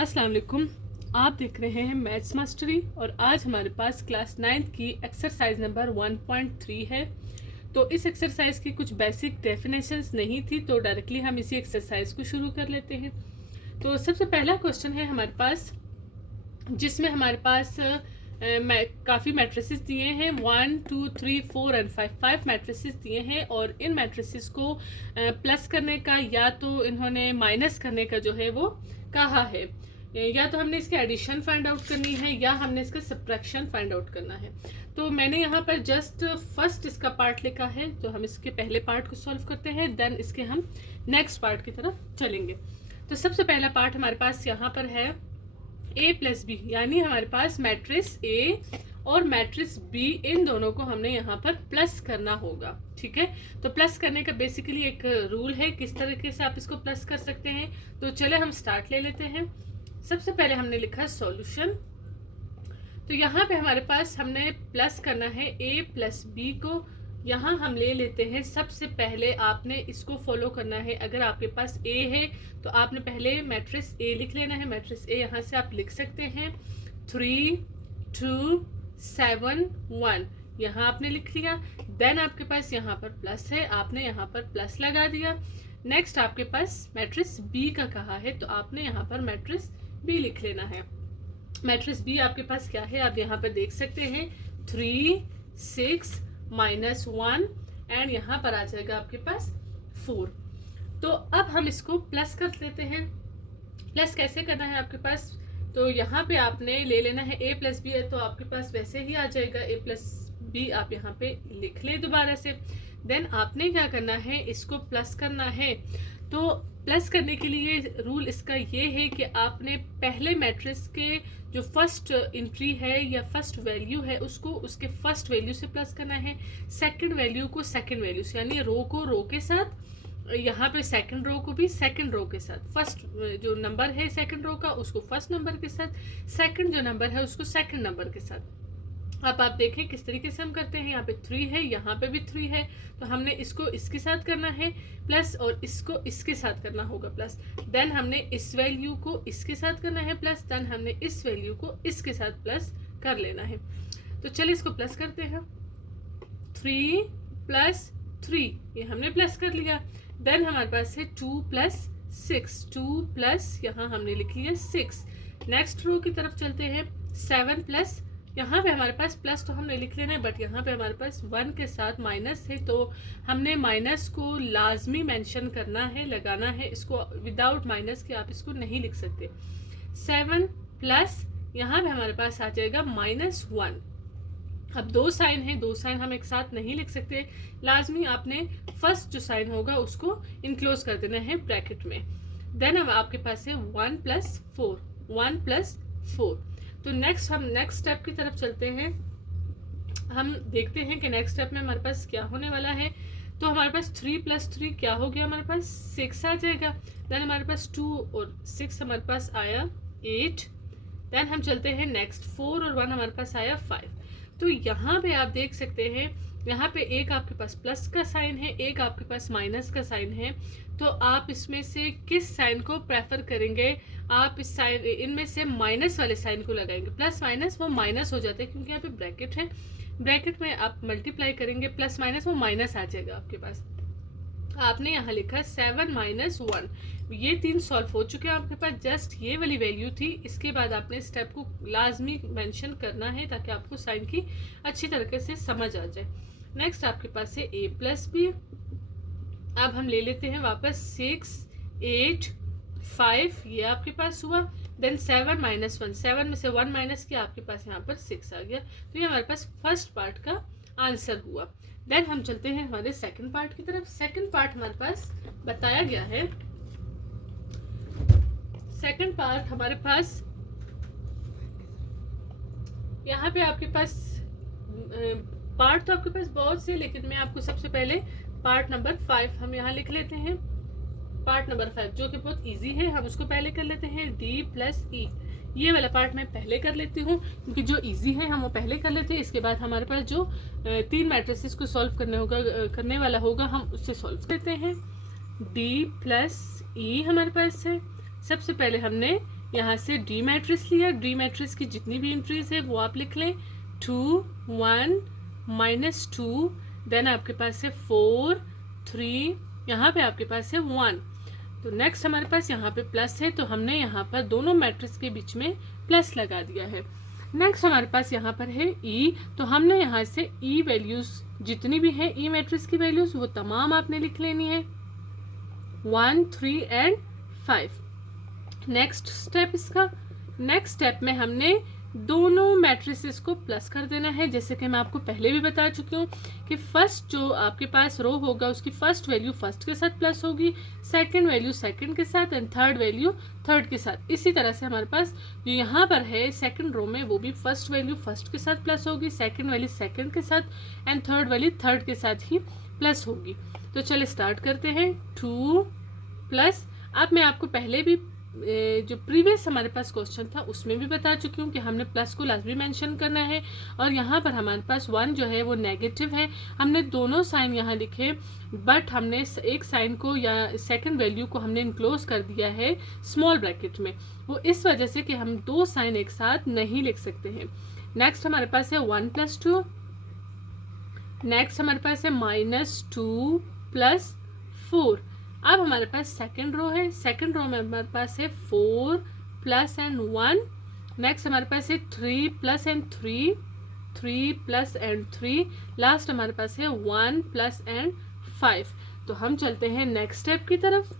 अस्सलाम वालेकुम। आप देख रहे हैं मैथ्स मास्टरी और आज हमारे पास क्लास 9th की एक्सरसाइज नंबर 1.3 है। तो इस एक्सरसाइज की कुछ बेसिक डेफिनेशंस नहीं थी, तो डायरेक्टली हम इसी एक्सरसाइज को शुरू कर लेते हैं। तो सबसे पहला क्वेश्चन है हमारे पास, जिसमें हमारे पास काफ़ी मैट्रिसेस दिए हैं, 1 2 3 4 एंड 5 मैट्रिसेस दिए हैं। और इन मैट्रिसेस को प्लस करने का या तो इन्होंने माइनस करने का जो है वो कहा है, या तो हमने इसके एडिशन फाइंड आउट करनी है या हमने इसका सब्ट्रैक्शन फाइंड आउट करना है। तो मैंने यहाँ पर जस्ट फर्स्ट इसका पार्ट लिखा है, तो हम इसके पहले पार्ट को सॉल्व करते हैं, देन इसके हम नेक्स्ट पार्ट की तरफ चलेंगे। तो सबसे पहला पार्ट हमारे पास यहाँ पर है a प्लस बी, यानी हमारे पास मैट्रिक्स A और मैट्रिक्स B, इन दोनों को हमने यहाँ पर प्लस करना होगा। ठीक है, तो प्लस करने का बेसिकली एक रूल है, किस तरीके से आप इसको प्लस कर सकते हैं। तो चले हम स्टार्ट ले लेते हैं। सबसे पहले हमने लिखा सॉल्यूशन। तो यहाँ पे हमारे पास हमने प्लस करना है a प्लस बी को। यहाँ हम ले लेते हैं, सबसे पहले आपने इसको फॉलो करना है। अगर आपके पास a है तो आपने पहले मैट्रिक्स a लिख लेना है। मैट्रिक्स a यहाँ से आप लिख सकते हैं 3 2 7 1, यहाँ आपने लिख लिया। देन आपके पास यहाँ पर प्लस है, आपने यहाँ पर प्लस लगा दिया। नेक्स्ट आपके पास मैट्रिक्स b का कहा है, तो आपने यहाँ पर मैट्रिक्स b लिख लेना है। मैट्रिक्स b आपके पास क्या है, आप यहाँ पर देख सकते हैं 3 6 -1 एंड यहाँ पर आ जाएगा आपके पास 4। तो अब हम इसको प्लस कर लेते हैं। प्लस कैसे करना है आपके पास, तो यहाँ पे आपने ले लेना है a प्लस बी है, तो आपके पास वैसे ही आ जाएगा a प्लस बी, आप यहाँ पे लिख ले दोबारा से। देन आपने क्या करना है, इसको प्लस करना है। तो प्लस करने के लिए रूल इसका ये है कि आपने पहले मैट्रिक्स के जो फर्स्ट एंट्री है या फर्स्ट वैल्यू है उसको उसके फर्स्ट वैल्यू से प्लस करना है, सेकंड वैल्यू को सेकंड वैल्यू से, यानी रो को रो के साथ, यहाँ पे सेकंड रो को भी सेकंड रो के साथ, फर्स्ट जो नंबर है सेकंड रो का उसको फर्स्ट नंबर के साथ, सेकंड जो नंबर है उसको सेकंड नंबर के साथ। अब आप देखें किस तरीके से हम करते हैं। यहाँ पे 3 है, यहाँ पे भी 3 है, तो हमने इसको इसके साथ करना है प्लस और इसको इसके साथ करना होगा प्लस। देन हमने इस वैल्यू को इसके साथ करना है प्लस, देन हमने इस वैल्यू को इसके साथ प्लस कर लेना है। तो चलिए इसको प्लस करते हैं। 3 + 3, ये हमने प्लस कर लिया। देन हमारे पास है 2 + 6, 2 प्लस यहाँ हमने लिख लिया 6। नेक्स्ट रो की तरफ चलते हैं। 7 प्लस, यहाँ पे हमारे पास प्लस तो हमने लिख लेना है, बट यहाँ पे हमारे पास 1 के साथ माइनस है, तो हमने माइनस को लाजमी मेंशन करना है, लगाना है। इसको विदाउट माइनस के आप इसको नहीं लिख सकते। 7 प्लस यहाँ पे हमारे पास आ जाएगा -1। अब दो साइन है, दो साइन हम एक साथ नहीं लिख सकते, लाजमी आपने फर्स्ट जो साइन होगा उसको इनक्लोज कर देना है ब्रैकेट में। देन अब आपके पास है 1 + 4, 1 + 4। तो नेक्स्ट हम नेक्स्ट स्टेप की तरफ चलते हैं। हम देखते हैं कि नेक्स्ट स्टेप में हमारे पास क्या होने वाला है। तो हमारे पास 3 + 3 क्या हो गया, हमारे पास 6 आ जाएगा। देन हमारे पास 2 और 6 हमारे पास आया 8। देन हम चलते हैं नेक्स्ट, 4 और 1 हमारे पास आया 5। तो यहाँ पे आप देख सकते हैं, यहाँ पे एक आपके पास प्लस का साइन है, एक आपके पास माइनस का साइन है। तो आप इसमें से किस साइन को प्रेफर करेंगे, आप इस साइन इनमें से माइनस वाले साइन को लगाएंगे। प्लस माइनस वो माइनस हो जाते हैं, क्योंकि यहाँ पे ब्रैकेट है, ब्रैकेट में आप मल्टीप्लाई करेंगे, प्लस माइनस वो माइनस आ जाएगा आपके पास। आपने यहाँ लिखा 7 - 1, ये 3 सॉल्व हो चुके हैं आपके पास, जस्ट ये वाली वैल्यू थी। इसके बाद आपने स्टेप को लाजमी मेंशन करना है ताकि आपको साइन की अच्छी तरीके से समझ आ जाए। नेक्स्ट आपके पास है a + b। अब हम ले लेते हैं वापस 6 8 5, ये आपके पास हुआ। देन 7 - 1, 7 में से 1 माइनस किया, आपके पास यहाँ पर 6 आ गया। तो ये हमारे पास फर्स्ट पार्ट का आंसर हुआ। देन हम चलते हैं हमारे सेकंड पार्ट की तरफ। सेकंड पार्ट हमारे पास बताया गया है। सेकंड पार्ट हमारे पास यहाँ पे आपके पास पार्ट तो आपके पास बहुत से, लेकिन मैं आपको सबसे पहले पार्ट नंबर 5 हम यहाँ लिख लेते हैं। पार्ट नंबर 5 जो कि बहुत इजी है, हम उसको पहले कर लेते हैं। d + e, ये वाला पार्ट मैं पहले कर लेती हूँ, क्योंकि जो इजी है हम वो पहले कर लेते हैं। इसके बाद हमारे पास जो 3 मैट्रिसेस को सॉल्व करने वाला होगा हम उससे सॉल्व करते हैं। d + e हमारे पास है। सबसे पहले हमने यहाँ से डी मैट्रिक्स लिया, डी मैट्रिक्स की जितनी भी एंट्रीज है वो आप लिख लें, 2 1 -2, देन आपके पास है 4 3, यहाँ पे आपके पास है 1। तो नेक्स्ट हमारे पास यहाँ पे प्लस है, तो हमने यहाँ पर दोनों मैट्रिक्स के बीच में प्लस लगा दिया है। नेक्स्ट हमारे पास यहाँ पर है ई, तो हमने यहाँ से ई वैल्यूज जितनी भी है ई मैट्रिक्स की वैल्यूज वो तमाम आपने लिख लेनी है, 1 3 एंड 5। नेक्स्ट स्टेप इसका, नेक्स्ट स्टेप में हमने दोनों मैट्रिसेस को प्लस कर देना है। जैसे कि मैं आपको पहले भी बता चुकी हूँ कि फर्स्ट जो आपके पास रो होगा उसकी फर्स्ट वैल्यू फर्स्ट के साथ प्लस होगी, सेकंड वैल्यू सेकंड के साथ एंड थर्ड वैल्यू थर्ड के साथ। इसी तरह से हमारे पास जो यहाँ पर है सेकंड रो में वो भी फर्स्ट वैल्यू फर्स्ट के साथ प्लस होगी, सेकंड वैल्यू सेकंड के साथ एंड थर्ड वैल्यू थर्ड के साथ ही प्लस होगी। तो चलिए स्टार्ट करते हैं। 2 प्लस, अब मैं आपको पहले भी जो प्रीवियस हमारे पास क्वेश्चन था उसमें भी बता चुकी हूँ कि हमने प्लस को लाजमी मेंशन करना है, और यहाँ पर हमारे पास 1 जो है वो नेगेटिव है। हमने दोनों साइन यहाँ लिखे, बट हमने एक साइन को या सेकंड वैल्यू को हमने इनक्लोज कर दिया है स्मॉल ब्रैकेट में, वो इस वजह से कि हम दो साइन एक साथ नहीं लिख सकते हैं। नेक्स्ट हमारे पास है 1 + 2, नेक्स्ट हमारे पास है -2 + 4। अब हमारे पास सेकंड रो है, सेकंड रो में हमारे पास है 4 + एंड 1। नेक्स्ट हमारे पास है 3 + एंड 3, 3 + एंड 3। लास्ट हमारे पास है 1 + एंड 5। तो हम चलते हैं नेक्स्ट स्टेप की तरफ।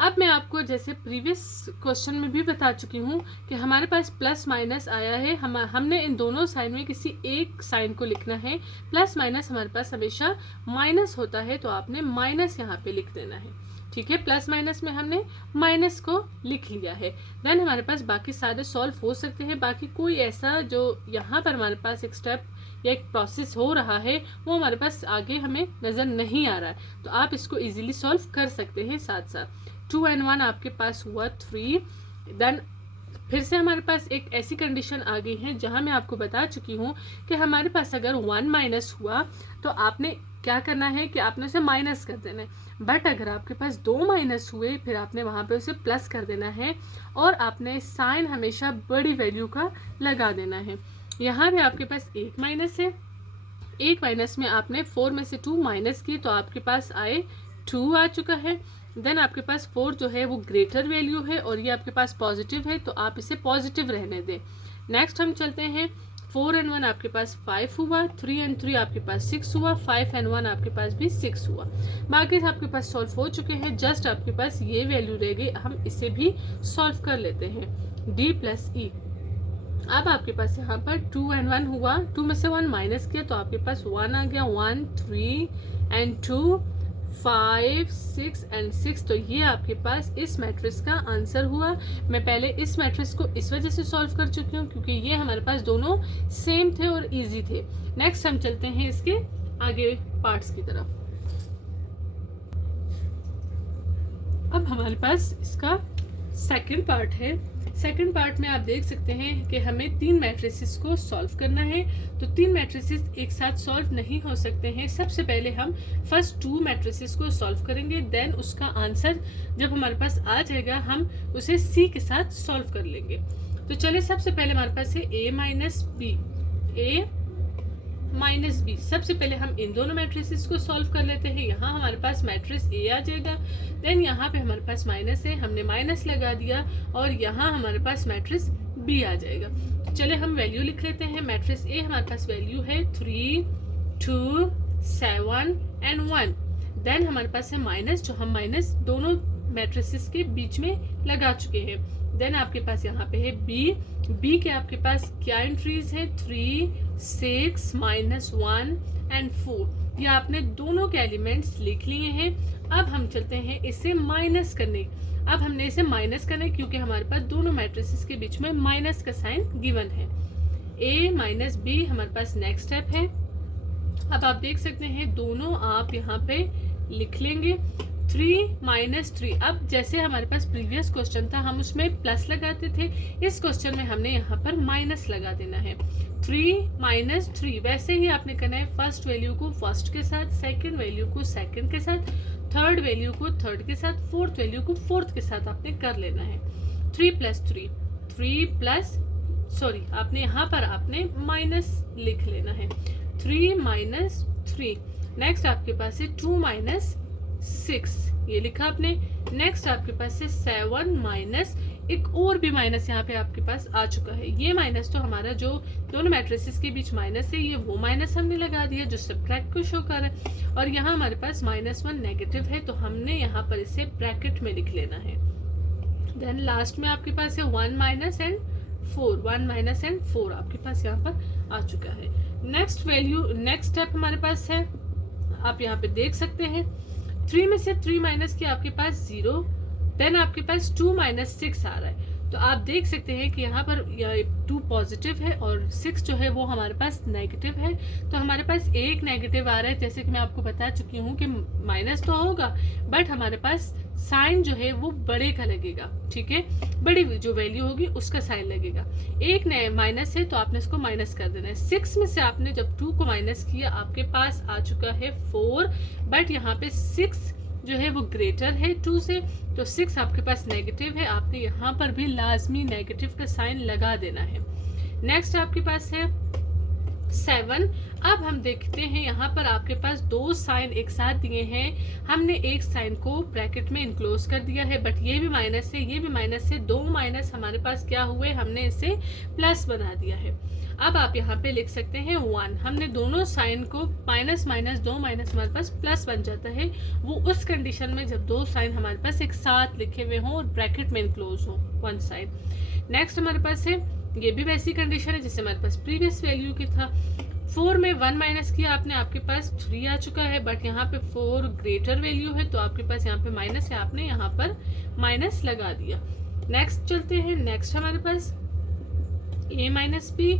अब मैं आपको जैसे प्रीवियस क्वेश्चन में भी बता चुकी हूँ कि हमारे पास प्लस माइनस आया है, हमने इन दोनों साइन में किसी एक साइन को लिखना है। प्लस माइनस हमारे पास हमेशा माइनस होता है, तो आपने माइनस यहाँ पे लिख देना है। ठीक है, प्लस माइनस में हमने माइनस को लिख लिया है। देन हमारे पास बाकी सारे सॉल्व हो सकते हैं। बाकी कोई ऐसा जो यहाँ पर हमारे पास एक स्टेप या एक प्रोसेस हो रहा है वो हमारे पास आगे हमें नज़र नहीं आ रहा है, तो आप इसको इजीली सॉल्व कर सकते हैं साथ साथ। 2 and 1 आपके पास हुआ 3। देन फिर से हमारे पास एक ऐसी कंडीशन आ गई है जहां मैं आपको बता चुकी हूं कि हमारे पास अगर 1 माइनस हुआ तो आपने क्या करना है कि आपने उसे माइनस कर देना है। बट अगर आपके पास 2 माइनस हुए फिर आपने वहां पे उसे प्लस कर देना है, और आपने साइन हमेशा बड़ी वैल्यू का लगा देना है। यहाँ भी आपके पास 1 माइनस है, 1 माइनस में आपने 4 में से 2 माइनस की तो आपके पास आए 2 आ चुका है। देन आपके पास 4 जो है वो ग्रेटर वैल्यू है और ये आपके पास पॉजिटिव है, तो आप इसे पॉजिटिव रहने दें। नेक्स्ट हम चलते हैं, 4 and 1 आपके पास 5 हुआ, 3 and 3 आपके पास 6 हुआ, 5 and 1 आपके पास भी 6 हुआ। बाकी आपके पास सॉल्व हो चुके हैं, जस्ट आपके पास ये वैल्यू रह गई, हम इसे भी सॉल्व कर लेते हैं, D + E। अब आपके पास यहाँ पर 2 and 1 हुआ, 2 में से 1 माइनस किया तो आपके पास 1 आ गया, 1 3 and 2 5 6 and 6। तो ये आपके पास इस मैट्रिक्स का आंसर हुआ। मैं पहले इस मैट्रिक्स को इस वजह से सॉल्व कर चुकी हूँ क्योंकि ये हमारे पास दोनों सेम थे और इजी थे। नेक्स्ट हम चलते हैं इसके आगे पार्ट्स की तरफ। अब हमारे पास इसका सेकंड पार्ट है। सेकंड पार्ट में आप देख सकते हैं कि हमें 3 मैट्रिसेस को सॉल्व करना है, तो 3 मैट्रिसेस एक साथ सॉल्व नहीं हो सकते हैं। सबसे पहले हम फर्स्ट 2 मैट्रिसेस को सॉल्व करेंगे, देन उसका आंसर जब हमारे पास आ जाएगा हम उसे C के साथ सॉल्व कर लेंगे। तो चलिए सबसे पहले हमारे पास है A माइनस B। सबसे पहले हम इन दोनों मैट्रिसेस को सॉल्व कर लेते हैं। यहाँ हमारे पास मैट्रिक्स A आ जाएगा, देन यहाँ पे हमारे पास माइनस है, हमने माइनस लगा दिया, और यहाँ हमारे पास मैट्रिक्स B आ जाएगा। तो चलिए हम वैल्यू लिख लेते हैं। मैट्रिक्स A हमारे पास वैल्यू है 3 2 7 and 1। देन हमारे पास है माइनस, जो हम माइनस दोनों मैट्रिसेस के बीच में लगा चुके हैं। देन आपके पास यहाँ पे है B के आपके पास क्या एंट्रीज है, 3 6 -1 and 4। ये आपने दोनों के एलिमेंट्स लिख लिए हैं। अब हम चलते हैं इसे माइनस करने। अब हमने इसे माइनस करना है क्योंकि हमारे पास दोनों मैट्रिसेस के बीच में माइनस का साइन गिवन है। A - B हमारे पास नेक्स्ट स्टेप है। अब आप देख सकते हैं दोनों आप यहाँ पे लिख लेंगे। 3 - 3। अब जैसे हमारे पास प्रीवियस क्वेश्चन था हम उसमें प्लस लगाते थे, इस क्वेश्चन में हमने यहाँ पर माइनस लगा देना है। 3 - 3 वैसे ही आपने करना है, फर्स्ट वैल्यू को फर्स्ट के साथ, सेकंड वैल्यू को सेकंड के साथ, थर्ड वैल्यू को थर्ड के साथ, फोर्थ वैल्यू को फोर्थ के साथ आपने कर लेना है। 3 + 3 3 प्लस सॉरी आपने यहाँ पर आपने माइनस लिख लेना है। 3 - 3। नेक्स्ट आपके पास है 2 - 6, ये लिखा आपने। नेक्स्ट आपके पास है 7 - एक और भी माइनस यहाँ पे आपके पास आ चुका है। ये माइनस तो हमारा जो दोनों मैट्रिसेस के बीच माइनस है, ये वो माइनस हमने लगा दिया जो सब्ट्रैक्ट को शो कर रहा है। और यहाँ हमारे पास -1 नेगेटिव है, तो हमने यहाँ पर इसे ब्रैकेट में लिख लेना है। देन लास्ट में आपके पास है 1 - 4 1 - 4 आपके पास यहाँ पर आ चुका है। नेक्स्ट स्टेप हमारे पास है, आप यहाँ पे देख सकते हैं 3 में से 3 माइनस किया आपके पास 0, देन आपके पास 2 - 6 आ रहा है। तो आप देख सकते हैं कि यहाँ पर 2 पॉजिटिव है और 6 जो है वो हमारे पास नेगेटिव है। तो हमारे पास एक नेगेटिव आ रहा है, जैसे कि मैं आपको बता चुकी हूँ कि माइनस तो होगा बट हमारे पास साइन जो है वो बड़े का लगेगा, ठीक है, बड़ी जो वैल्यू होगी उसका साइन लगेगा। एक माइनस है तो आपने इसको माइनस कर देना है। 6 में से आपने जब 2 को माइनस किया आपके पास आ चुका है 4, बट यहाँ पे 6 जो है वो ग्रेटर है 2 से, तो 6 आपके पास नेगेटिव है, आपने यहाँ पर भी लाजमी नेगेटिव का साइन लगा देना है। नेक्स्ट आपके पास है 7। अब हम देखते हैं यहाँ पर आपके पास 2 साइन एक साथ दिए हैं, हमने एक साइन को ब्रैकेट में इनक्लोज कर दिया है, बट ये भी माइनस है, ये भी माइनस है, 2 माइनस हमारे पास क्या हुए, हमने इसे प्लस बना दिया है। अब आप यहाँ पे लिख सकते हैं 1, हमने दोनों साइन को माइनस माइनस 2 माइनस हमारे पास प्लस बन जाता है, वो उस कंडीशन में जब 2 साइन हमारे पास एक साथ लिखे हुए हों और ब्रैकेट में इनक्लोज हो 1 साइन। नेक्स्ट हमारे पास है, ये भी वैसी कंडीशन है जैसे हमारे पास प्रीवियस वैल्यू की था। 4 में 1 माइनस किया आपने, आपके पास 3 आ चुका है, बट यहाँ पे 4 ग्रेटर वैल्यू है तो आपके पास यहाँ पे माइनस है, आपने यहाँ पर माइनस लगा दिया। नेक्स्ट चलते हैं, नेक्स्ट हमारे पास a - b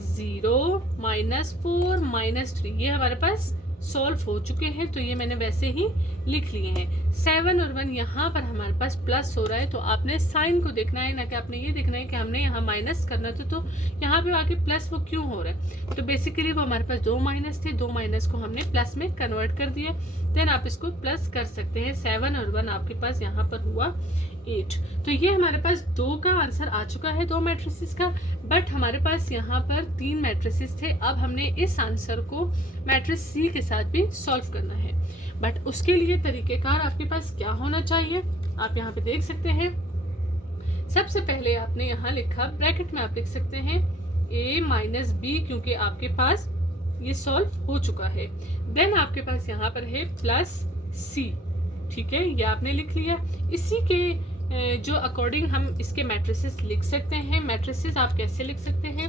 0 - 4 - 3, ये हमारे पास सॉल्व हो चुके हैं, तो ये मैंने वैसे ही लिख लिए हैं। 7 और 1 यहाँ पर हमारे पास प्लस हो रहा है, तो आपने साइन को देखना है, ना कि आपने ये देखना है कि हमने यहाँ माइनस करना था तो यहाँ पे आके प्लस वो क्यों हो रहा है। तो बेसिकली वो हमारे पास 2 माइनस थे, 2 माइनस को हमने प्लस में कन्वर्ट कर दिया, देन आप इसको प्लस कर सकते हैं। 7 और 1 आपके पास यहाँ पर हुआ 8। तो ये हमारे पास 2 का आंसर आ चुका है, 2 मैट्रिसेस का, बट हमारे पास यहाँ पर 3 मैट्रिसेस थे। अब हमने इस आंसर को मैट्रिस सी के साथ भी सॉल्व करना है, बट उसके लिए तरीकेकार आपके पास क्या होना चाहिए, आप यहाँ पे देख सकते हैं। सबसे पहले आपने यहाँ लिखा, ब्रैकेट में आप लिख सकते हैं a - b, क्योंकि आपके पास ये सॉल्व हो चुका है। देन आपके पास यहाँ पर है प्लस c, ठीक है, ये आपने लिख लिया। इसी के जो अकॉर्डिंग हम इसके मैट्रिसेस लिख सकते हैं। मैट्रिसेस आप कैसे लिख सकते हैं,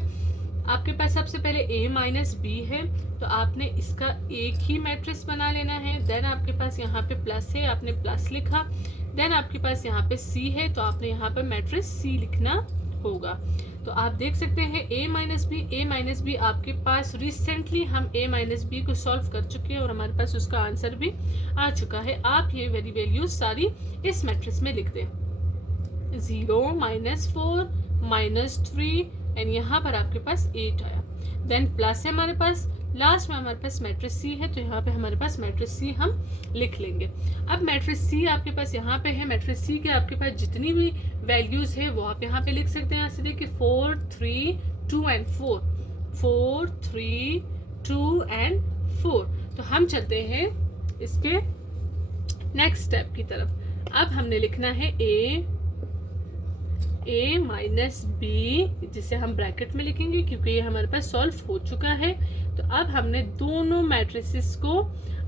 आपके पास सबसे पहले a - b है तो आपने इसका एक ही मैट्रिक्स बना लेना है। देन आपके पास यहाँ पे प्लस है, आपने प्लस लिखा। देन आपके पास यहाँ पे c है तो आपने यहाँ पर मैट्रिक्स c लिखना होगा। तो आप देख सकते हैं a - b आपके पास रिसेंटली हम a - b को सॉल्व कर चुके हैं और हमारे पास उसका आंसर भी आ चुका है। आप ये वाली वैल्यूज सारी इस मैट्रिक्स में लिख दें, 0 - 4 - 3 एंड यहाँ पर आपके पास 8 आया। देन प्लस है हमारे पास, लास्ट में हमारे पास मैट्रिक्स सी है तो यहाँ पे हमारे पास मैट्रिक्स सी हम लिख लेंगे। अब मैट्रिक्स सी आपके पास यहाँ पे है, मैट्रिक्स सी के आपके पास जितनी भी वैल्यूज है वो आप यहाँ पे लिख सकते हैं। ऐसे देखिए 4 3 2 एंड 4, 4 3 2 एंड 4। तो हम चलते हैं इसके नेक्स्ट स्टेप की तरफ। अब हमने लिखना है a - b, जिसे हम ब्रैकेट में लिखेंगे क्योंकि ये हमारे पास सॉल्व हो चुका है। तो अब हमने दोनों मैट्रिसेस को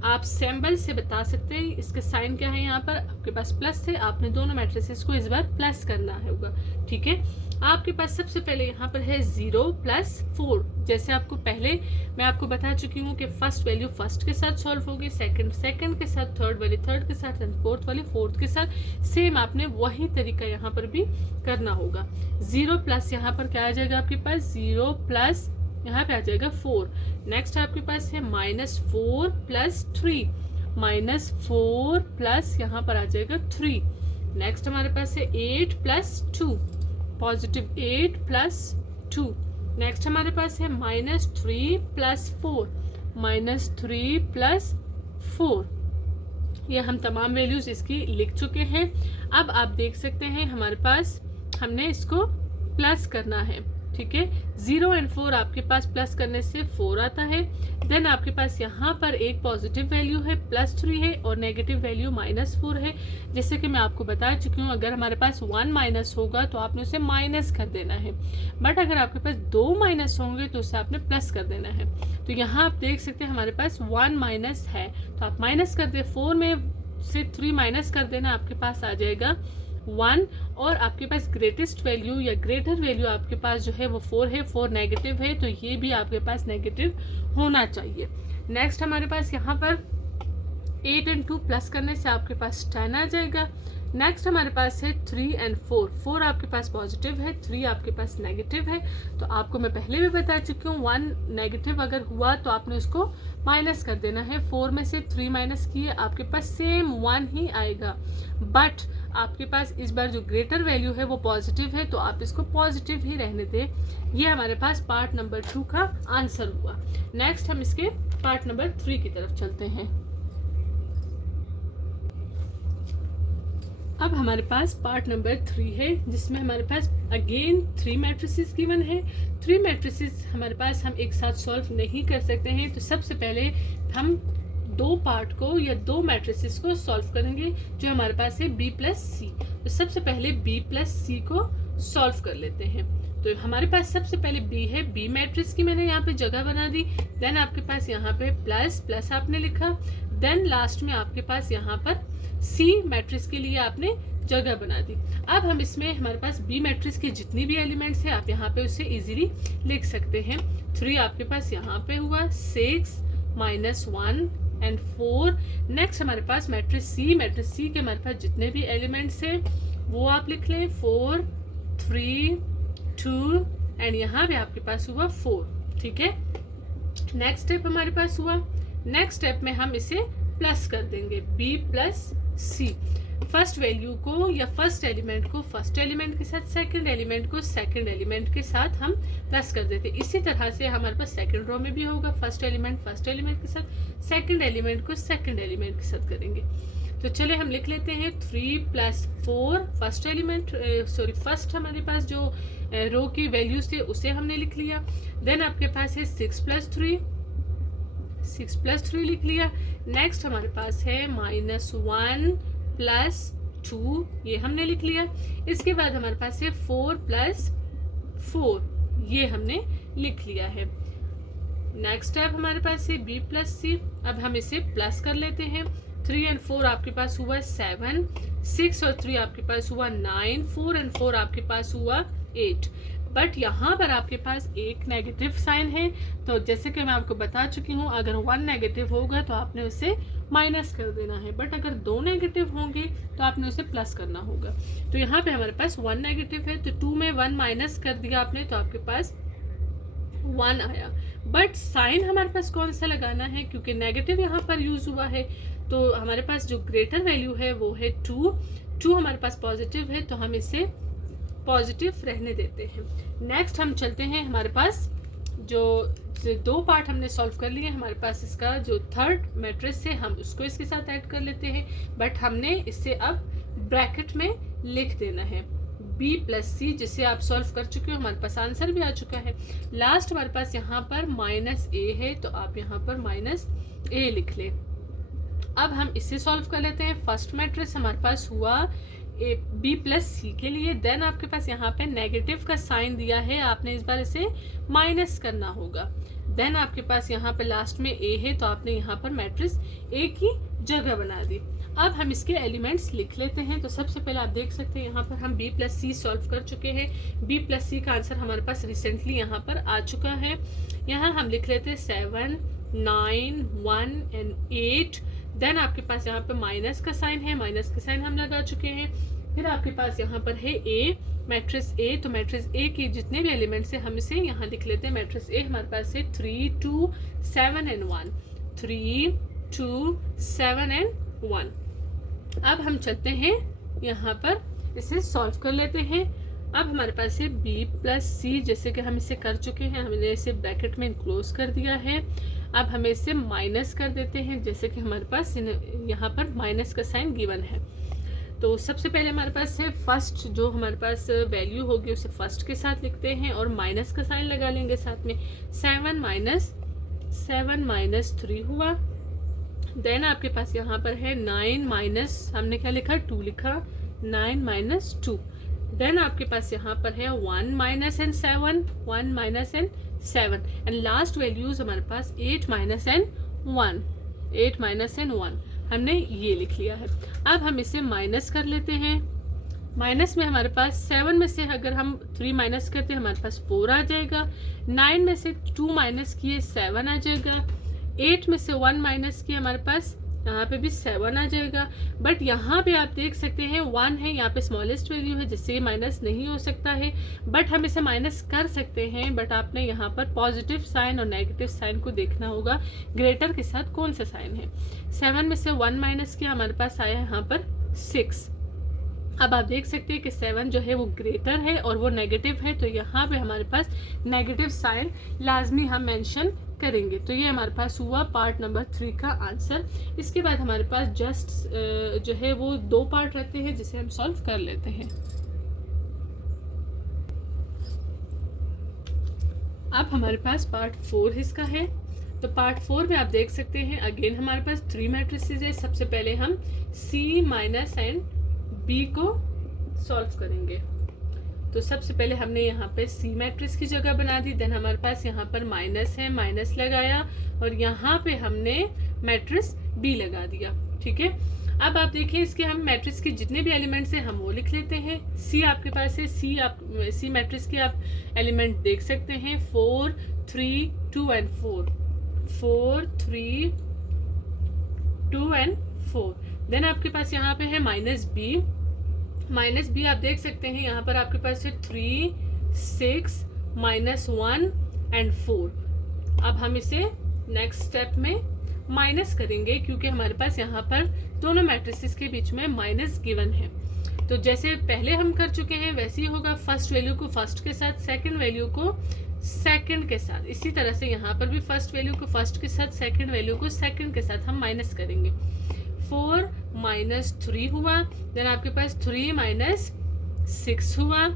आप सिंबल से बता सकते हैं, इसके साइन क्या है, यहाँ पर आपके पास प्लस है, आपने दोनों मैट्रिसेस को इस बार प्लस करना होगा, ठीक है। आपके पास सबसे पहले यहाँ पर है 0 + 4, जैसे आपको पहले मैं आपको बता चुकी हूँ कि फर्स्ट वैल्यू फर्स्ट के साथ सॉल्व होगी, सेकंड के साथ, थर्ड वाली थर्ड के साथ एंड फोर्थ वाली फोर्थ के साथ। सेम आपने वही तरीका यहाँ पर भी करना होगा। 0 प्लस यहाँ पर क्या आ जाएगा आपके पास, 0 प्लस यहाँ पे आ जाएगा 4। नेक्स्ट आपके पास है -4 + 3, -4 प्लस यहाँ पर आ जाएगा 3। नेक्स्ट हमारे पास है 8 + 2, +8 + 2। नेक्स्ट हमारे पास है -3 + 4, -3 + 4। ये हम तमाम वैल्यूज इसकी लिख चुके हैं। अब आप देख सकते हैं हमारे पास हमने इसको प्लस करना है, ठीक है। 0 और 4 आपके पास प्लस करने से 4 आता है। देन आपके पास यहाँ पर एक पॉजिटिव वैल्यू है +3 है और नेगेटिव वैल्यू -4 है। जैसे कि मैं आपको बता चुकी हूँ, अगर हमारे पास 1 माइनस होगा तो आपने उसे माइनस कर देना है, बट अगर आपके पास 2 माइनस होंगे तो उसे आपने प्लस कर देना है। तो यहाँ आप देख सकते हैं हमारे पास 1 माइनस है, तो आप माइनस कर दे, 4 में से 3 माइनस कर देना, आपके पास आ जाएगा 1। और आपके पास ग्रेटेस्ट वैल्यू या ग्रेटर वैल्यू आपके पास जो है वो 4 है, 4 नेगेटिव है, तो ये भी आपके पास नेगेटिव होना चाहिए। नेक्स्ट हमारे पास यहाँ पर 8 और 2 प्लस करने से आपके पास 10 आ जाएगा। नेक्स्ट हमारे पास है 3 और 4, 4 आपके पास पॉजिटिव है, 3 आपके पास नेगेटिव है। तो आपको मैं पहले भी बता चुकी हूँ, 1 नेगेटिव अगर हुआ तो आपने उसको माइनस कर देना है। 4 में से 3 माइनस किए, आपके पास सेम 1 ही आएगा, बट आपके पास इस बार जो ग्रेटर वैल्यू है वो पॉजिटिव है, तो आप इसको पॉजिटिव ही रहने दें। ये हमारे पास पार्ट नंबर 2 का आंसर हुआ। नेक्स्ट हम इसके पार्ट नंबर 3 की तरफ चलते हैं। अब हमारे पास पार्ट नंबर 3 है, जिसमें हमारे पास अगेन 3 मैट्रिसेस गिवन है। 3 मैट्रिसेस हमारे पास हम एक साथ सॉल्व नहीं कर सकते हैं, तो सबसे पहले हम 2 पार्ट को या 2 मैट्रिसेस को सॉल्व करेंगे जो हमारे पास है B + C। तो सबसे पहले B + C को सॉल्व कर लेते हैं। तो हमारे पास सबसे पहले B है, B मैट्रिक्स की मैंने यहाँ पे जगह बना दी। देन आपके पास यहाँ पे प्लस आपने लिखा। देन लास्ट में आपके पास यहाँ पर C मैट्रिक्स के लिए आपने जगह बना दी। अब हम इसमें हमारे पास B मैट्रिक्स के जितनी भी एलिमेंट्स है आप यहाँ पे उसे इजीली लिख सकते हैं। 3 आपके पास यहाँ पे हुआ, 6 -1 और 4। नेक्स्ट हमारे पास मैट्रिक्स C के हमारे पास जितने भी एलिमेंट्स हैं वो आप लिख लें, 4 3 2 एंड यहाँ पे आपके पास हुआ 4, ठीक है। नेक्स्ट स्टेप हमारे पास हुआ, नेक्स्ट स्टेप में हम इसे प्लस कर देंगे B + C। फर्स्ट वैल्यू को या फर्स्ट एलिमेंट को फर्स्ट एलिमेंट के साथ, सेकंड एलिमेंट को सेकंड एलिमेंट के साथ हम प्लस कर देते। इसी तरह से हमारे पास सेकंड रो में भी होगा, फर्स्ट एलिमेंट के साथ, सेकंड एलिमेंट को सेकंड एलिमेंट के साथ करेंगे। तो चले हम लिख लेते हैं 3 + 4 फर्स्ट एलिमेंट, फर्स्ट हमारे पास जो रो की वैल्यूज थे उसे हमने लिख लिया। देन आपके पास है 6 + 3 लिख लिया। नेक्स्ट हमारे पास है -1 + 2, ये हमने लिख लिया। इसके बाद हमारे पास है 4 + 4, ये हमने लिख लिया है। नेक्स्ट स्टेप हमारे पास है B + C। अब हम इसे प्लस कर लेते हैं। 3 और 4 आपके पास हुआ 7, 6 और 3 आपके पास हुआ 9, 4 और 4 आपके पास हुआ 8। बट यहाँ पर आपके पास एक नेगेटिव साइन है, तो जैसे कि मैं आपको बता चुकी हूँ, अगर 1 नेगेटिव होगा तो आपने उसे माइनस कर देना है, बट अगर 2 नेगेटिव होंगे तो आपने उसे प्लस करना होगा। तो यहाँ पे हमारे पास 1 नेगेटिव है, तो 2 में 1 माइनस कर दिया आपने, तो आपके पास 1 आया। बट साइन हमारे पास कौन सा लगाना है, क्योंकि नेगेटिव यहाँ पर यूज हुआ है, तो हमारे पास जो ग्रेटर वैल्यू है वो है 2 हमारे पास पॉजिटिव है, तो हम इसे पॉजिटिव रहने देते हैं। नेक्स्ट हम चलते हैं, हमारे पास जो 2 पार्ट हमने सॉल्व कर लिए, हमारे पास इसका जो थर्ड मैट्रिक्स है हम उसको इसके साथ ऐड कर लेते हैं, बट हमने इसे अब ब्रैकेट में लिख देना है B + C, जिसे आप सॉल्व कर चुके हो, हमारे पास आंसर भी आ चुका है। लास्ट हमारे पास यहाँ पर -a है, तो आप यहाँ पर -a लिख लें। अब हम इसे सॉल्व कर लेते हैं। फर्स्ट मैट्रिक्स हमारे पास हुआ B + C के लिए। देन आपके पास यहाँ पे नेगेटिव का साइन दिया है, आपने इस बार इसे माइनस करना होगा। देन आपके पास यहाँ पे लास्ट में A है, तो आपने यहाँ पर मैट्रिक्स A की जगह बना दी। अब हम इसके एलिमेंट्स लिख लेते हैं। तो सबसे पहले आप देख सकते हैं यहाँ पर हम B + C सॉल्व कर चुके हैं। B + C का आंसर हमारे पास रिसेंटली यहाँ पर आ चुका है। यहाँ हम लिख लेते हैं 7, 9, 1 और 8। देन आपके पास यहाँ पे माइनस का साइन है, माइनस का साइन हम लगा चुके हैं। फिर आपके पास यहाँ पर है A, मैट्रिक्स A, तो मैट्रिक्स A की जितने भी एलिमेंट्स हैं हम इसे यहाँ लिख लेते हैं। मैट्रिक्स A हमारे पास है 3, 2, 7 और 1, 3, 2, 7 एंड 1। अब हम चलते हैं यहाँ पर, इसे सॉल्व कर लेते हैं। अब हमारे पास है b प्लस सी, जैसे कि हम इसे कर चुके हैं, हमने इसे ब्रैकेट में इनक्लोज कर दिया है। अब हमें इसे माइनस कर देते हैं, जैसे कि हमारे पास यहाँ पर माइनस का साइन गिवन है। तो सबसे पहले हमारे पास है फर्स्ट, जो हमारे पास वैल्यू होगी उसे फर्स्ट के साथ लिखते हैं और माइनस का साइन लगा लेंगे साथ में। 7 माइनस 3 हुआ। देन आपके पास यहाँ पर है 9 माइनस, हमने क्या लिखा, 2 लिखा, 9 माइनस 2। देन आपके पास यहाँ पर है 1 minus and 7, 1 minus and 7 and last values हमारे पास 8 माइनस एंड 1, 8 माइनस एंड 1 हमने ये लिख लिया है। अब हम इसे माइनस कर लेते हैं। माइनस में हमारे पास 7 में से अगर हम 3 माइनस करते हैं हमारे पास 4 आ जाएगा। 9 में से 2 माइनस किए 7 आ जाएगा। 8 में से 1 माइनस किए हमारे पास यहाँ पे भी 7 आ जाएगा। बट यहाँ पे आप देख सकते हैं 1 है, यहाँ पे स्मॉलेस्ट वैल्यू है जिससे ये माइनस नहीं हो सकता है, बट हम इसे माइनस कर सकते हैं। बट आपने यहाँ पर पॉजिटिव साइन और नेगेटिव साइन को देखना होगा, ग्रेटर के साथ कौन सा साइन है। 7 में से 1 माइनस किया हमारे पास आया यहाँ पर 6। अब आप देख सकते हैं कि 7 जो है वो ग्रेटर है और वो नेगेटिव है, तो यहाँ पे हमारे पास नेगेटिव साइन लाजमी हम मेंशन करेंगे। तो ये हमारे पास हुआ पार्ट नंबर 3 का आंसर। इसके बाद हमारे पास जस्ट जो है वो 2 पार्ट रहते हैं जिसे हम सॉल्व कर लेते हैं। अब हमारे पास पार्ट 4 इसका है। तो पार्ट 4 में आप देख सकते हैं अगेन हमारे पास 3 मैट्रिसेस है। सबसे पहले हम C माइनस एंड B को सॉल्व करेंगे। तो सबसे पहले हमने यहाँ पे C मैट्रिक्स की जगह बना दी। देन हमारे पास यहाँ पर माइनस है, माइनस लगाया और यहाँ पे हमने मैट्रिक्स B लगा दिया। ठीक है, अब आप देखिए इसके हम मैट्रिक्स के जितने भी एलिमेंट्स हैं हम वो लिख लेते हैं। C आपके पास है, C मैट्रिक्स के आप एलिमेंट देख सकते हैं 4, 3, 2 एंड 4, 4, 3, 2 एंड 4। देन आपके पास यहाँ पे है माइनस बी आप देख सकते हैं यहाँ पर आपके पास है 3, 6, माइनस 1 एंड 4। अब हम इसे नेक्स्ट स्टेप में माइनस करेंगे क्योंकि हमारे पास यहाँ पर दोनों मैट्रिसेस के बीच में माइनस गिवन है। तो जैसे पहले हम कर चुके हैं वैसे ही होगा, फर्स्ट वैल्यू को फर्स्ट के साथ, सेकंड वैल्यू को सेकंड के साथ। इसी तरह से यहाँ पर भी फर्स्ट वैल्यू को फर्स्ट के साथ, सेकंड वैल्यू को सेकंड के साथ हम माइनस करेंगे। 4 माइनस 3 हुआ। देन आपके पास 3 माइनस 6 हुआ।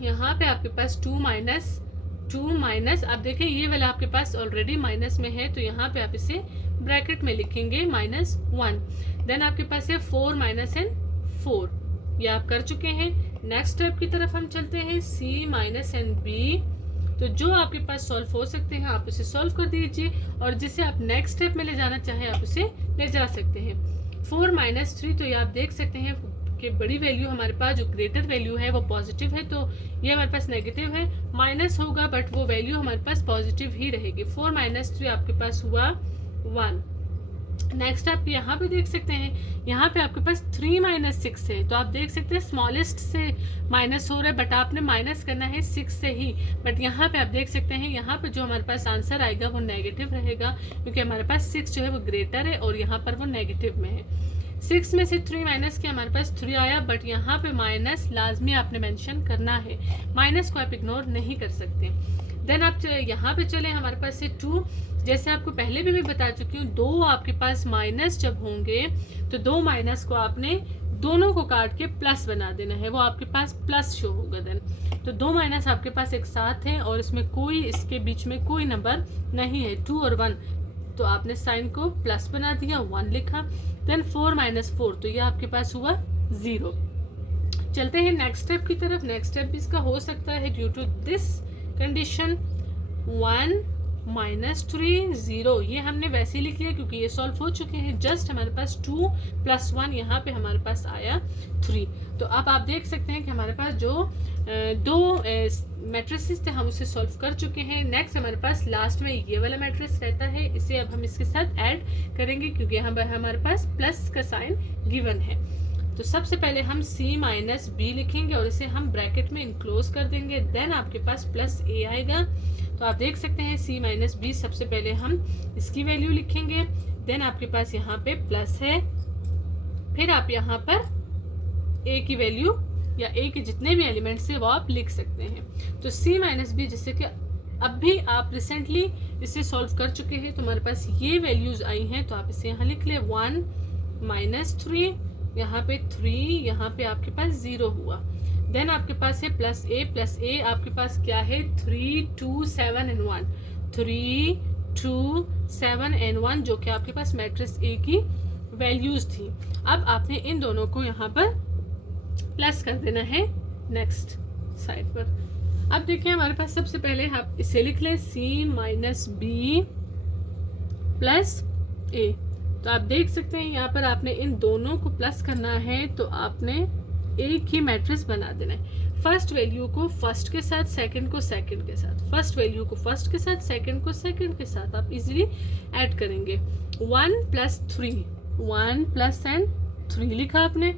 यहाँ पे आपके पास 2 माइनस आप देखें ये वाला आपके पास ऑलरेडी माइनस में है, तो यहाँ पे आप इसे ब्रैकेट में लिखेंगे -1। देन आपके पास है 4 माइनस एंड 4, ये आप कर चुके हैं। नेक्स्ट स्टेप की तरफ हम चलते हैं, C माइनस एंड B। तो जो आपके पास सॉल्व हो सकते हैं आप उसे सॉल्व कर दीजिए और जिसे आप नेक्स्ट स्टेप में ले जाना चाहें आप उसे ले जा सकते हैं। 4 माइनस 3, तो ये आप देख सकते हैं कि बड़ी वैल्यू हमारे पास जो ग्रेटर वैल्यू है वो पॉजिटिव है, तो ये हमारे पास नेगेटिव है, माइनस होगा बट वो वैल्यू हमारे पास पॉजिटिव ही रहेगी। 4 माइनस 3 आपके पास हुआ 1। नेक्स्ट आप यहाँ पे देख सकते हैं, यहाँ पे आपके पास 3 माइनस 6 है, तो आप देख सकते हैं स्मॉलेस्ट से माइनस हो रहा है बट आपने माइनस करना है 6 से ही। बट यहाँ पे आप देख सकते हैं यहाँ पे जो हमारे पास आंसर आएगा वो नेगेटिव रहेगा क्योंकि हमारे पास 6 जो है वो ग्रेटर है और यहाँ पर वो नेगेटिव में है। 6 में से 3 माइनस किया हमारे पास 3 आया, बट यहाँ पे माइनस लाजमी आपने मेंशन करना है, माइनस को आप इग्नोर नहीं कर सकते। देन आप यहाँ पे चले, हमारे पास है 2। जैसे आपको पहले भी मैं बता चुकी हूँ, 2 आपके पास माइनस जब होंगे तो 2 माइनस को आपने दोनों को काट के प्लस बना देना है, वो आपके पास प्लस शो होगा। देन तो 2 माइनस आपके पास एक साथ है और इसमें कोई, इसके बीच में कोई नंबर नहीं है, 2 और 1, तो आपने साइन को प्लस बना दिया, 1 लिखा। देन 4 माइनस 4, तो ये आपके पास हुआ 0। चलते हैं नेक्स्ट स्टेप की तरफ। नेक्स्ट स्टेप इसका हो सकता है due to this condition 1 minus 3 0, ये हमने वैसे ही लिख लिया क्योंकि ये सॉल्व हो चुके हैं। जस्ट हमारे पास 2 प्लस 1 यहाँ पे हमारे पास आया 3। तो अब आप देख सकते हैं कि हमारे पास जो दो मैट्रिसेस थे हम उसे सॉल्व कर चुके हैं। नेक्स्ट हमारे पास लास्ट में ये वाला मैट्रिक्स रहता है, इसे अब हम इसके साथ ऐड करेंगे क्योंकि यहाँ पर हमारे पास प्लस का साइन गिवन है। तो सबसे पहले हम C माइनस B लिखेंगे और इसे हम ब्रैकेट में इनक्लोज कर देंगे। देन आपके पास प्लस A आएगा। तो आप देख सकते हैं C माइनस B, सबसे पहले हम इसकी वैल्यू लिखेंगे। देन आपके पास यहाँ पे प्लस है, फिर आप यहाँ पर a की वैल्यू या a के जितने भी एलिमेंट्स है वो आप लिख सकते हैं। तो c माइनस बी, जिससे कि अब भी आप रिसेंटली इसे सॉल्व कर चुके हैं तो हमारे पास ये वैल्यूज आई हैं, तो आप इसे यहाँ लिख ले 1 माइनस 3, यहाँ पे 3, यहाँ पे आपके पास 0 हुआ। देन आपके पास है प्लस a आपके पास क्या है 3 2 7 एंड 1, 3 2 7 एंड 1 जो कि आपके पास मैट्रिक्स a की वैल्यूज थी। अब आपने इन दोनों को यहाँ पर प्लस कर देना है नेक्स्ट साइड पर। अब देखिए हमारे पास सबसे पहले आप इसे लिख लें c minus B plus a। तो आप देख सकते हैं यहाँ पर आपने इन दोनों को प्लस करना है, तो आपने एक ही मैट्रिक्स बना देना है। फर्स्ट वैल्यू को फर्स्ट के साथ, सेकंड को सेकंड के साथ, फर्स्ट वैल्यू को फर्स्ट के साथ, सेकंड को सेकंड के साथ आप इजीली ऐड करेंगे। 1 प्लस 3, 1 प्लस एंड 3 लिखा आपने।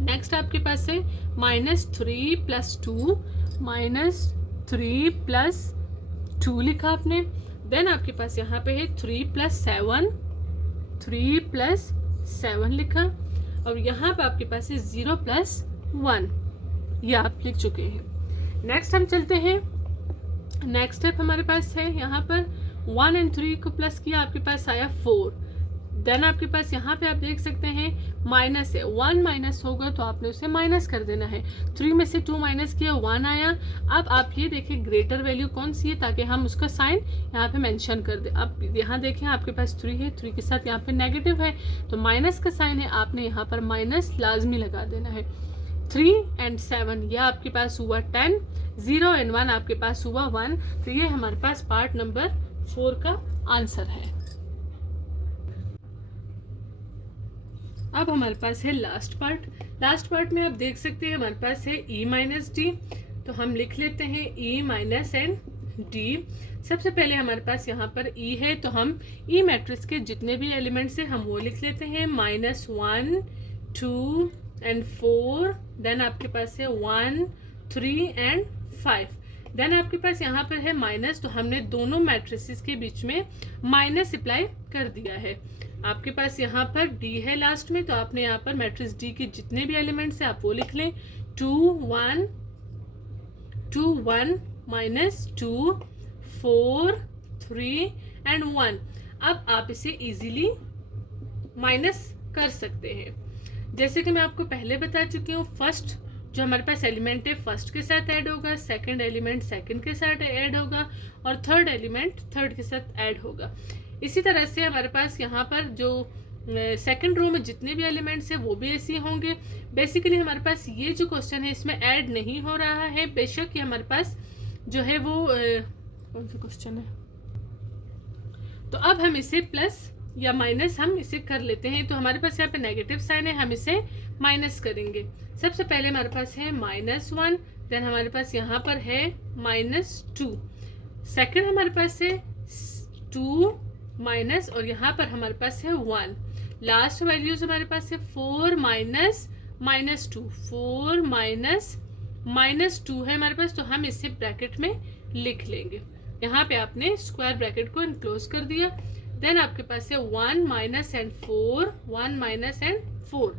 नेक्स्ट आपके पास है माइनस 3 प्लस 2, माइनस 3 प्लस 2 लिखा आपने। देन आपके पास यहाँ पे है 3 प्लस 7, 3 प्लस 7 लिखा, और यहाँ पे आपके पास है 0 प्लस 1, ये आप लिख चुके हैं। नेक्स्ट हम चलते हैं, नेक्स्ट स्टेप हमारे पास है यहाँ पर 1 एंड 3 को प्लस किया, आपके पास आया 4। देन आपके पास यहाँ पे आप देख सकते हैं माइनस है, 1 माइनस होगा तो आपने उसे माइनस कर देना है। 3 में से 2 माइनस किया, 1 आया। अब आप ये देखिए ग्रेटर वैल्यू कौन सी है, ताकि हम उसका साइन यहाँ पे मेंशन कर दे। अब यहाँ देखें आपके पास 3 है, 3 के साथ यहाँ पे नेगेटिव है तो माइनस का साइन है, आपने यहाँ पर माइनस लाजमी लगा देना है। 3 एंड 7 यह आपके पास हुआ 10, 0 एंड 1 आपके पास हुआ 1। तो ये हमारे पास पार्ट नंबर 4 का आंसर है। अब हमारे पास है लास्ट पार्ट। लास्ट पार्ट में आप देख सकते हैं हमारे पास है e माइनस डी, तो हम लिख लेते हैं e माइनस एंड डी। सबसे पहले हमारे पास यहाँ पर e है, तो हम e मैट्रिक्स के जितने भी एलिमेंट्स हैं हम वो लिख लेते हैं, -1 2 एंड 4। देन आपके पास है 1 3 एंड 5। देन आपके पास यहाँ पर है माइनस, तो हमने दोनों मैट्रिसेस के बीच में माइनस अप्लाई कर दिया है। आपके पास यहाँ पर d है लास्ट में, तो आपने यहाँ पर मैट्रिक्स d के जितने भी एलिमेंट्स हैं आप वो लिख लें, 2 1 2 1 -2 4 3 एंड 1। अब आप इसे इजीली माइनस कर सकते हैं। जैसे कि मैं आपको पहले बता चुकी हूँ, फर्स्ट जो हमारे पास एलिमेंट है फर्स्ट के साथ ऐड होगा, सेकंड एलिमेंट सेकंड के साथ ऐड होगा, और थर्ड एलिमेंट थर्ड के साथ ऐड होगा। इसी तरह से हमारे पास यहाँ पर जो सेकंड रो में जितने भी एलिमेंट्स हैं वो भी ऐसे होंगे। बेसिकली हमारे पास ये जो क्वेश्चन है इसमें ऐड नहीं हो रहा है, बेशक ये हमारे पास जो है वो कौन सा क्वेश्चन है। तो अब हम इसे प्लस या माइनस हम इसे कर लेते हैं। तो हमारे पास यहाँ पे नेगेटिव साइन है, हम इसे माइनस करेंगे। सबसे पहले हमारे पास है -1, देन हमारे पास यहाँ पर है -2, सेकंड हमारे पास है 2 माइनस, और यहाँ पर हमारे पास है 1। लास्ट वैल्यूज हमारे पास है 4 माइनस -2, 4 माइनस -2 है हमारे पास, तो हम इसे ब्रैकेट में लिख लेंगे। यहाँ पे आपने स्क्वायर ब्रैकेट को इनक्लोज कर दिया। देन आपके पास है 1 minus and 4, 1 minus and 4,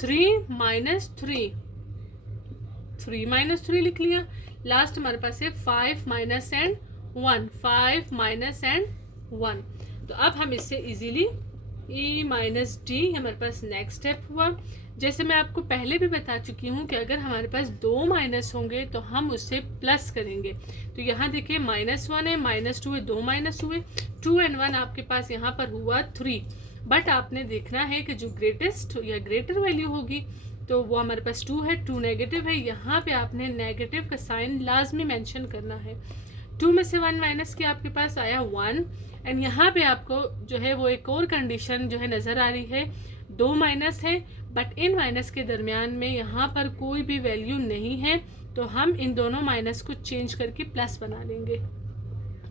3 minus 3, 3 minus 3 लिख लिया। लास्ट हमारे पास है 5 माइनस एंड 1, 5 माइनस एंड 1। तो अब हम इसे इजीली e माइनस डी हमारे पास नेक्स्ट स्टेप हुआ। जैसे मैं आपको पहले भी बता चुकी हूँ कि अगर हमारे पास 2 माइनस होंगे तो हम उससे प्लस करेंगे। तो यहाँ देखिए -1 है, -2 है, 2 माइनस हुए, 2 एंड 1 आपके पास यहाँ पर हुआ 3। बट आपने देखना है कि जो ग्रेटेस्ट या ग्रेटर वैल्यू होगी तो वो हमारे पास 2 है, 2 नेगेटिव है। यहाँ पे आपने नेगेटिव का साइन लाजमी मेंशन करना है। 2 में से 1 माइनस के आपके पास आया 1, एंड यहाँ पे आपको जो है वो एक और कंडीशन जो है नज़र आ रही है, 2 माइनस है बट इन माइनस के दरमियान में यहाँ पर कोई भी वैल्यू नहीं है, तो हम इन दोनों माइनस को चेंज करके प्लस बना लेंगे।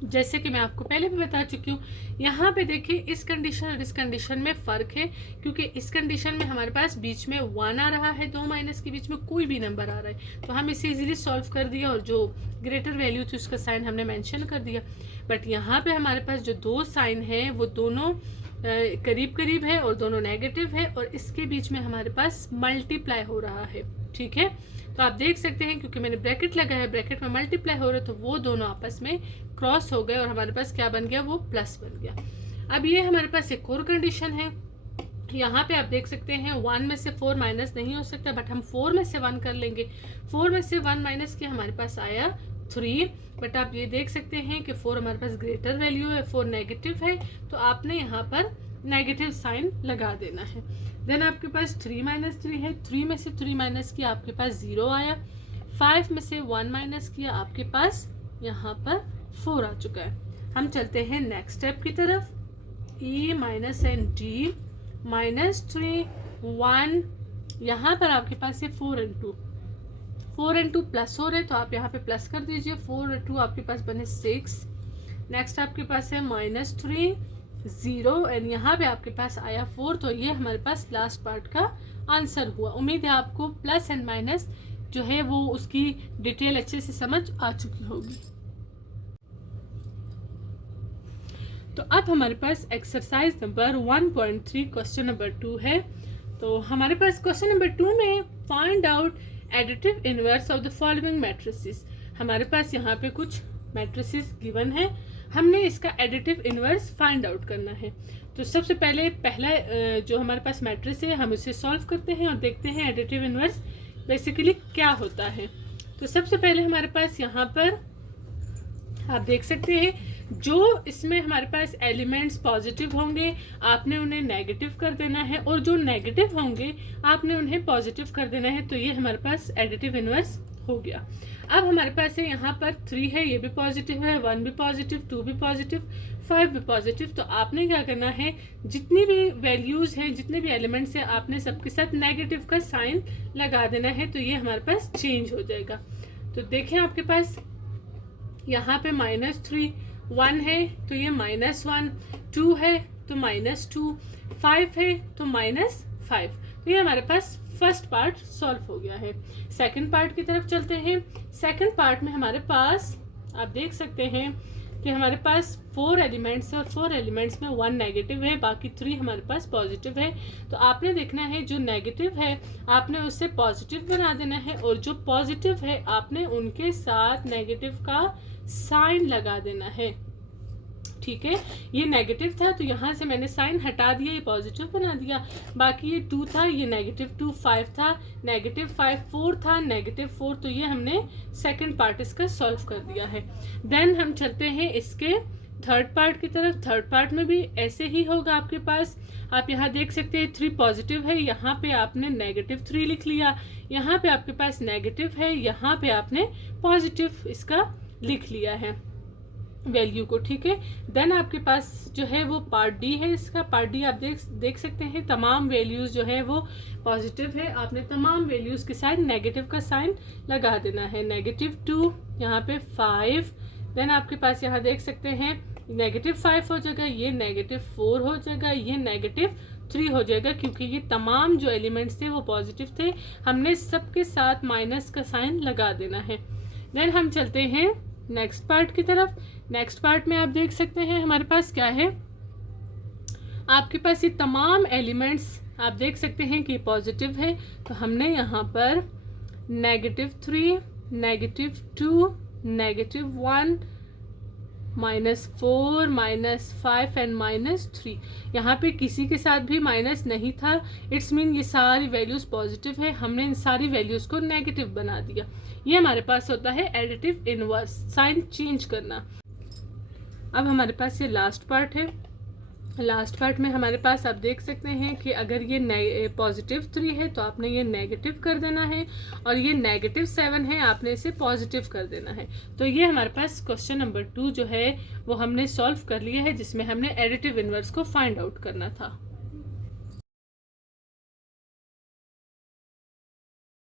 जैसे कि मैं आपको पहले भी बता चुकी हूँ, यहाँ पे देखिए इस कंडीशन और इस कंडीशन में फ़र्क है, क्योंकि इस कंडीशन में हमारे पास बीच में 1 आ रहा है, 2 माइनस के बीच में कोई भी नंबर आ रहा है, तो हम इसे इजीली सॉल्व कर दिया और जो ग्रेटर वैल्यू थी उसका साइन हमने मेंशन कर दिया। बट यहाँ पे हमारे पास जो दो साइन हैं वो दोनों करीब करीब है और दोनों नेगेटिव है, और इसके बीच में हमारे पास मल्टीप्लाई हो रहा है। ठीक है, तो आप देख सकते हैं क्योंकि मैंने ब्रैकेट लगाया है, ब्रैकेट में मल्टीप्लाई हो रहा है, तो वो दोनों आपस में क्रॉस हो गए और हमारे पास क्या बन गया, वो प्लस बन गया। अब ये हमारे पास एक और कंडीशन है, यहाँ पे आप देख सकते हैं 1 में से 4 माइनस नहीं हो सकता, बट हम 4 में से 1 कर लेंगे। 4 में से 1 माइनस किया, हमारे पास आया 3, बट आप ये देख सकते हैं कि 4 हमारे पास ग्रेटर वैल्यू है, 4 नेगेटिव है, तो आपने यहाँ पर नेगेटिव साइन लगा देना है। देन आपके पास 3 माइनस 3 है, 3 में से 3 माइनस किया, आपके पास 0 आया। 5 में से 1 माइनस किया, आपके पास यहाँ पर 4 आ चुका है। हम चलते हैं नेक्स्ट स्टेप की तरफ। e minus N D minus 3 1, यहाँ पर आपके पास है 4 and 2 प्लस हो रहे, तो आप यहाँ पे प्लस कर दीजिए। 4 और 2 आपके पास बने 6। नेक्स्ट आपके पास है -3 0, एंड यहाँ पे आपके पास आया 4, तो ये हमारे पास लास्ट पार्ट का आंसर हुआ। उम्मीद है आपको प्लस एंड माइनस जो है वो उसकी डिटेल अच्छे से समझ आ चुकी होगी। तो अब हमारे पास एक्सरसाइज नंबर 1.3 क्वेश्चन नंबर 2 है। तो हमारे पास क्वेश्चन नंबर 2 में find out additive inverse of the following matrices. हमारे पास यहाँ पे कुछ मैट्रिसेस गिवन है, हमने इसका एडिटिव इनवर्स फाइंड आउट करना है। तो सबसे पहला जो हमारे पास मैट्रिक्स है हम उसे सॉल्व करते हैं और देखते हैं एडिटिव इनवर्स बेसिकली क्या होता है। तो सबसे पहले हमारे पास यहाँ पर आप देख सकते हैं जो इसमें हमारे पास एलिमेंट्स पॉजिटिव होंगे आपने उन्हें नेगेटिव कर देना है, और जो नेगेटिव होंगे आपने उन्हें पॉजिटिव कर देना है। तो ये हमारे पास एडिटिव इनवर्स हो गया। अब हमारे पास है यहाँ पर 3 है, ये भी पॉजिटिव है, 1 भी पॉजिटिव, 2 भी पॉजिटिव, 5 भी पॉजिटिव। तो आपने क्या करना है, जितनी भी वैल्यूज हैं, जितने भी एलिमेंट्स हैं, आपने सबके साथ नेगेटिव का साइन लगा देना है, तो ये हमारे पास चेंज हो जाएगा। तो देखें आपके पास यहाँ पे -3, 1 है तो ये -1, 2 है तो -2, 5 है तो -5। तो ये हमारे पास फर्स्ट पार्ट सॉल्व हो गया है। सेकंड पार्ट की तरफ चलते हैं। सेकंड पार्ट में हमारे पास आप देख सकते हैं कि हमारे पास 4 एलिमेंट्स है और 4 एलिमेंट्स में 1 नेगेटिव है, बाकी 3 हमारे पास पॉजिटिव है। तो आपने देखना है जो नेगेटिव है आपने उससे पॉजिटिव बना देना है, और जो पॉजिटिव है आपने उनके साथ नेगेटिव का साइन लगा देना है। ठीक है, ये नेगेटिव था तो यहाँ से मैंने साइन हटा दिया, ये पॉजिटिव बना दिया। बाकी ये 2 था, ये -2, 5 था, -5, 4 था, -4, तो ये हमने सेकंड पार्ट इसका सॉल्व कर दिया है। देन हम चलते हैं इसके थर्ड पार्ट की तरफ। थर्ड पार्ट में भी ऐसे ही होगा आपके पास। आप यहाँ देख सकते हैं 3 पॉजिटिव है, यहाँ पे आपने -3 लिख लिया, यहाँ पे आपके पास नेगेटिव है, यहाँ पे आपने पॉजिटिव इसका लिख लिया है वैल्यू को। ठीक है, देन आपके पास जो है वो पार्ट डी है। इसका पार्ट डी आप देख सकते हैं तमाम वैल्यूज जो है वो पॉजिटिव है, आपने तमाम वैल्यूज के साथ नेगेटिव का साइन लगा देना है। -2, यहाँ पे 5, देन आपके पास यहाँ देख सकते हैं -5 हो जाएगा, ये -4 हो जाएगा, ये -3 हो जाएगा, क्योंकि ये तमाम जो एलिमेंट्स थे वो पॉजिटिव थे, हमने सबके साथ माइनस का साइन लगा देना है। देन हम चलते हैं नेक्स्ट पार्ट की तरफ। नेक्स्ट पार्ट में आप देख सकते हैं हमारे पास क्या है, आपके पास ये तमाम एलिमेंट्स आप देख सकते हैं कि पॉजिटिव है, तो हमने यहाँ पर -3, -2, -1, -4, -5 एंड -3। यहाँ पे किसी के साथ भी माइनस नहीं था, इट्स मीन ये सारी वैल्यूज पॉजिटिव है, हमने इन सारी वैल्यूज को नेगेटिव बना दिया। ये हमारे पास होता है एडिटिव इनवर्स, साइन चेंज करना। अब हमारे पास ये लास्ट पार्ट है। लास्ट पार्ट में हमारे पास आप देख सकते हैं कि अगर ये +3 है तो आपने ये नेगेटिव कर देना है, और ये -7 है आपने इसे पॉजिटिव कर देना है। तो ये हमारे पास क्वेश्चन नंबर 2 जो है वो हमने सॉल्व कर लिया है, जिसमें हमने एडिटिव इनवर्स को फाइंड आउट करना था।